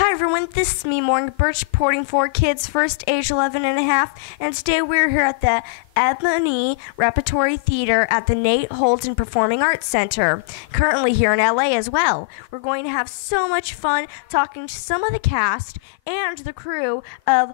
Hi everyone, this is me, Morgan Birch, reporting for Kids First, age 11 and a half, and today we're here at the Ebony Repertory Theater at the Nate Holden Performing Arts Center, currently here in LA as well. We're going to have so much fun talking to some of the cast and the crew of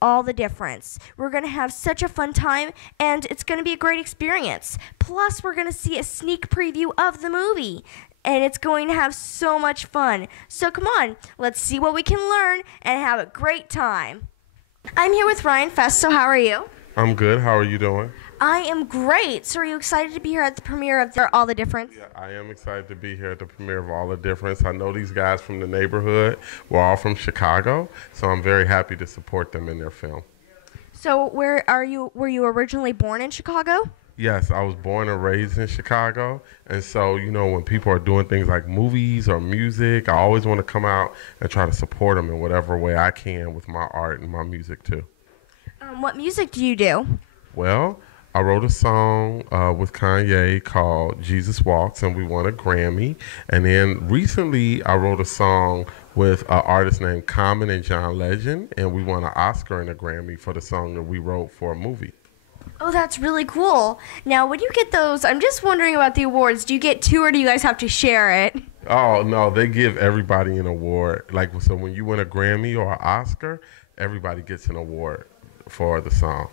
All the Difference. We're going to have such a fun time, and it's going to be a great experience. Plus, we're going to see a sneak preview of the movie, and it's going to have so much fun. So come on, let's see what we can learn and have a great time. I'm here with Ryan Festo. How are you? I'm good. How are you doing? I am great. So are you excited to be here at the premiere of All the Difference? Yeah, I am excited to be here at the premiere of All the Difference. I know these guys from the neighborhood. We're all from Chicago, so I'm very happy to support them in their film. So where are you? Were you originally born in Chicago? Yes, I was born and raised in Chicago, and so, you know, when people are doing things like movies or music, I always want to come out and try to support them in whatever way I can with my art and my music, too. What music do you do? Well, I wrote a song with Kanye called Jesus Walks, and we won a Grammy. And then recently, I wrote a song with an artist named Common and John Legend, and we won an Oscar and a Grammy for the song that we wrote for a movie. Oh, that's really cool. Now, when you get those, I'm just wondering about the awards. Do you get two, or do you guys have to share it? Oh, no, they give everybody an award. Like, so when you win a Grammy or an Oscar, everybody gets an award for the song.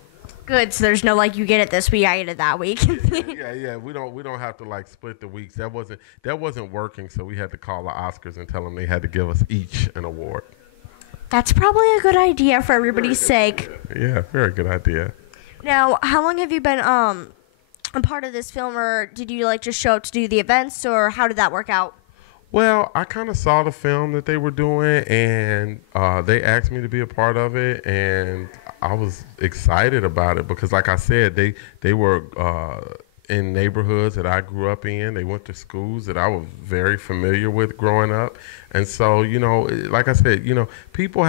Good, so there's no like you get it this week, I get it that week. Yeah. We don't have to like split the weeks. That wasn't working, so we had to call the Oscars and tell them they had to give us each an award. That's probably a good idea for everybody's sake. Yeah, very good idea. Now, how long have you been a part of this film, or did you like just show up to do the events, or how did that work out? Well, I kind of saw the film that they were doing, and they asked me to be a part of it, and I was excited about it because, like I said, they were in neighborhoods that I grew up in. They went to schools that I was very familiar with growing up. And so, you know, like I said, you know, people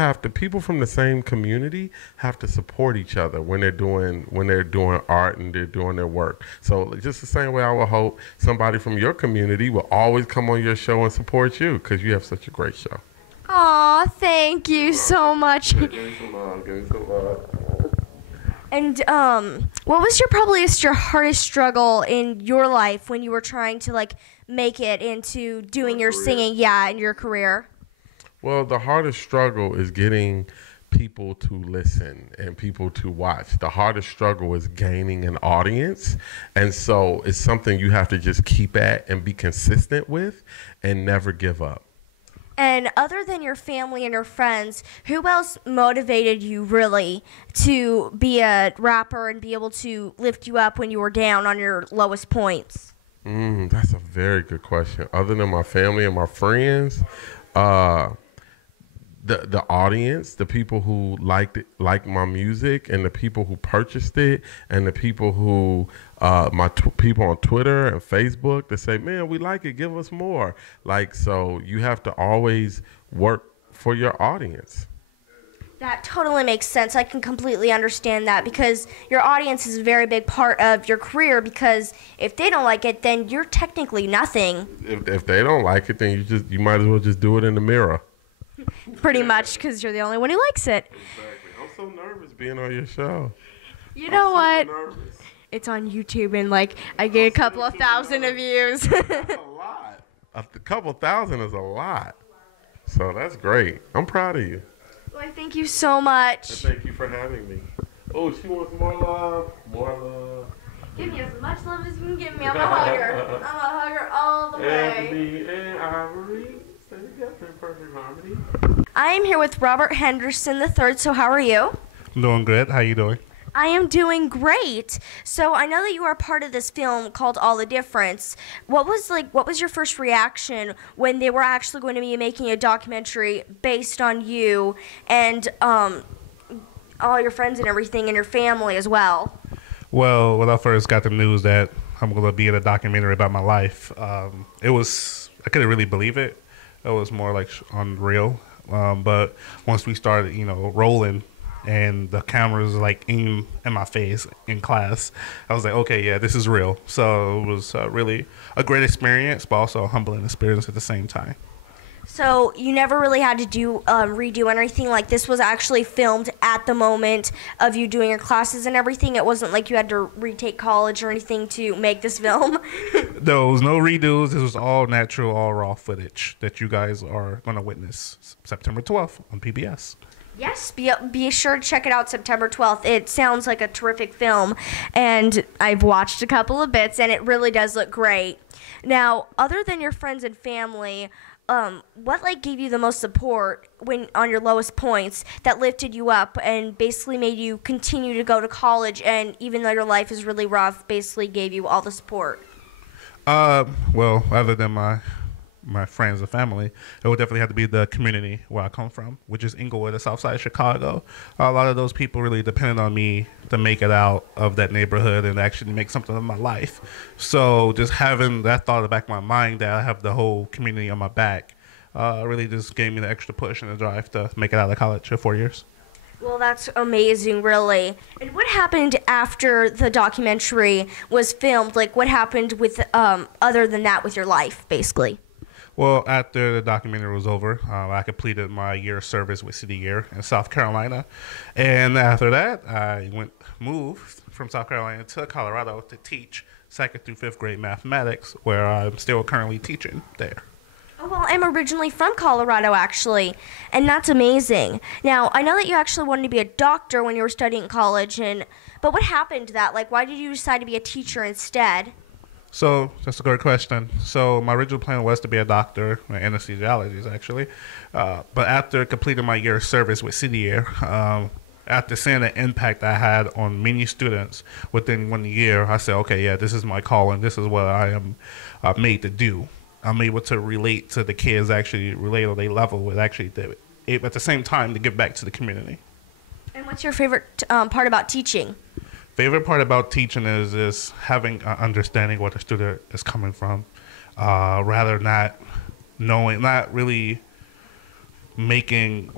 from the same community have to support each other when they're doing art and they're doing their work. So just the same way I would hope somebody from your community will always come on your show and support you because you have such a great show. Aw, thank you so much. Give me some love. And what was your hardest struggle in your life when you were trying to like make it into doing your singing, in your career? Well, the hardest struggle is getting people to listen and people to watch. The hardest struggle is gaining an audience, and so it's something you have to just keep at and be consistent with and never give up. And other than your family and your friends, who else motivated you really to be a rapper and be able to lift you up when you were down on your lowest points? That's a very good question. Other than my family and my friends, the audience, the people who liked my music, and the people who purchased it, and the people who people on Twitter and Facebook that say, "Man, we like it. Give us more." Like, so you have to always work for your audience. That totally makes sense. I can completely understand that because your audience is a very big part of your career, because if they don't like it, then you're technically nothing. If they don't like it, then you might as well just do it in the mirror. Pretty much, because you're the only one who likes it. Exactly. I'm so nervous being on your show. You know what? So nervous. It's on YouTube, and like I get a couple of thousand of views. That's a lot. A couple thousand is a lot. So that's great. I'm proud of you. Well, thank you so much. And thank you for having me. Oh, she wants more love. More love. Give me as much love as you can give me. I'm a hugger. I'm a hugger all the way. Ebony and Ivory stay together in perfect harmony. I am here with Robert Henderson III. So how are you? I'm doing good. How you doing? I am doing great. So I know that you are part of this film called All the Difference. What was your first reaction when they were actually going to be making a documentary based on you and all your friends and everything and your family as well? Well, when I first got the news that I'm going to be in a documentary about my life, I couldn't really believe it. It was more like unreal. But once we started, rolling, and the cameras like in my face in class, I was like, okay, yeah, this is real. So it was really a great experience, but also a humbling experience at the same time. So you never really had to do redo anything? Like, this was actually filmed at the moment of you doing your classes and everything? It wasn't like you had to retake college or anything to make this film? There was no redos. This was all natural, all raw footage that you guys are going to witness September 12th on PBS. Yes, be sure to check it out September 12th. It sounds like a terrific film, and I've watched a couple of bits, and it really does look great. Now, other than your friends and family, what gave you the most support when on your lowest points that lifted you up and basically made you continue to go to college, and even though your life is really rough, basically gave you all the support? Well, other than my friends and family, it would definitely have to be the community where I come from, which is Inglewood, the south side of Chicago. A lot of those people really depended on me to make it out of that neighborhood and actually make something of my life. So just having that thought in the back of my mind that I have the whole community on my back really just gave me the extra push and the drive to make it out of college in 4 years. Well, that's amazing, really. And what happened after the documentary was filmed? Like, what happened with other than that with your life, basically? Well, after the documentary was over, I completed my year of service with City Year in South Carolina. And after that, I moved from South Carolina to Colorado to teach 2nd through 5th grade mathematics, where I'm still currently teaching there. Oh, well, I'm originally from Colorado, actually, and that's amazing. Now, I know that you actually wanted to be a doctor when you were studying college, but what happened to that? Like, why did you decide to be a teacher instead? So that's a great question. So my original plan was to be a doctor, an anesthesiologist actually. But after completing my year of service with City Year, after seeing the impact I had on many students within 1 year, I said, okay, yeah, this is my calling. This is what I am made to do. I'm able to relate to the kids, actually relate on their level with actually, at the same time, to give back to the community. And what's your favorite part about teaching? Favorite part about teaching is having an understanding what the student is coming from, rather not really making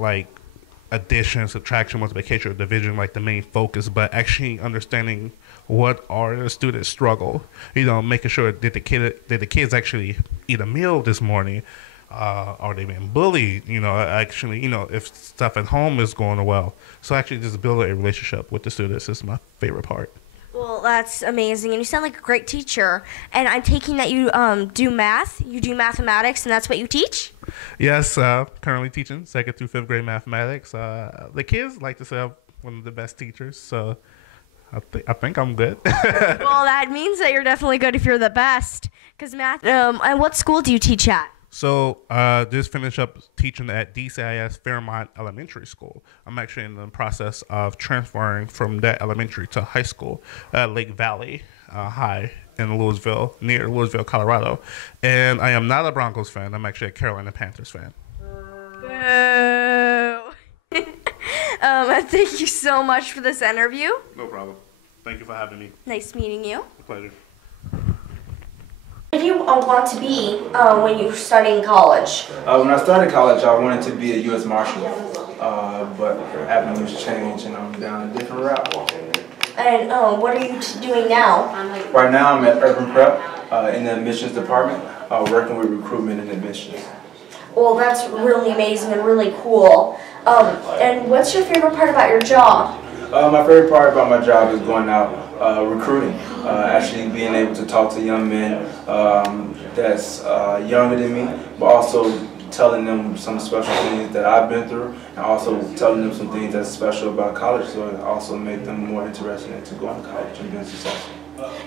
addition, subtraction, multiplication, or division like the main focus, but actually understanding what are the students' struggle. Making sure that the kids actually eat a meal this morning. Are they being bullied? If stuff at home is going well. So actually just building a relationship with the students is my favorite part. Well, that's amazing. And you sound like a great teacher. And I'm taking that you do math, you do mathematics, and that's what you teach? Yes, currently teaching 2nd through 5th grade mathematics. The kids like to say I'm one of the best teachers, so I think I'm good. Well, that means that you're definitely good if you're the best. Because math, and what school do you teach at? So just finished up teaching at DCIS Fairmont Elementary School. I'm actually in the process of transferring from that elementary to high school at Lake Valley High in Louisville, near Louisville, Colorado. And I am not a Broncos fan. I'm actually a Carolina Panthers fan. Boo. Thank you so much for this interview. No problem. Thank you for having me. Nice meeting you. A pleasure. What did you want to be when you were studying college? When I started college, I wanted to be a U.S. Marshal, but avenues changed and I'm down a different route. And what are you doing now? Right now I'm at Urban Prep in the admissions department, working with recruitment and admissions. Well, that's really amazing and really cool. And what's your favorite part about your job? My favorite part about my job is going out recruiting, actually being able to talk to young men that's younger than me, but also telling them some special things that I've been through, and also telling them some things that's special about college, so it also make them more interested into going to college and being successful.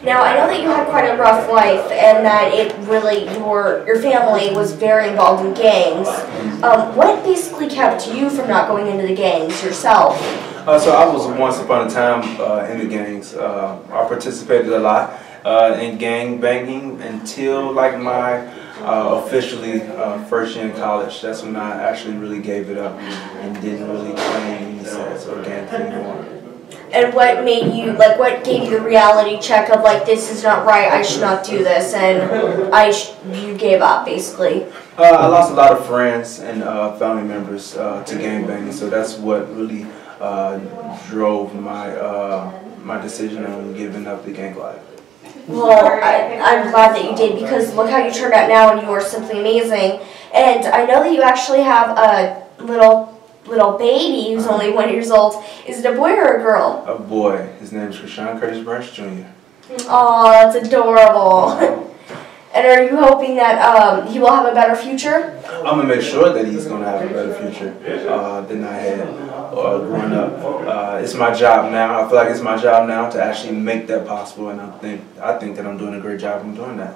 Now, I know that you had quite a rough life and that it really, your family was very involved in gangs. What basically kept you from not going into the gangs yourself? So I was once upon a time in the gangs. I participated a lot in gang banging until my officially first year in college. That's when I actually really gave it up and didn't really claim any sex or gangs anymore. And what made you, what gave you the reality check of, this is not right, I should not do this, and you gave up, basically? I lost a lot of friends and family members to gangbanging, so that's what really drove my decision on giving up the gang life. Well, I'm glad that you did, because look how you turned out now, and you are simply amazing. And I know that you actually have a little baby who's only 1 year old. Is it a boy or a girl? A boy. His name is Krishaun Curtis Branch, Jr. Oh, that's adorable. And are you hoping that he will have a better future? I'm going to make sure that he's going to have a better future than I had growing up. It's my job now. I feel like it's my job now to actually make that possible, and I think that I'm doing a great job in doing that.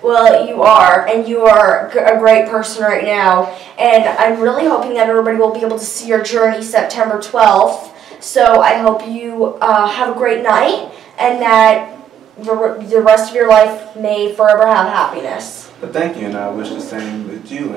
Well, you are, and you are a great person right now. And I'm really hoping that everybody will be able to see your journey September 12th. So I hope you have a great night, and that the rest of your life may forever have happiness. But thank you, and I wish the same with you.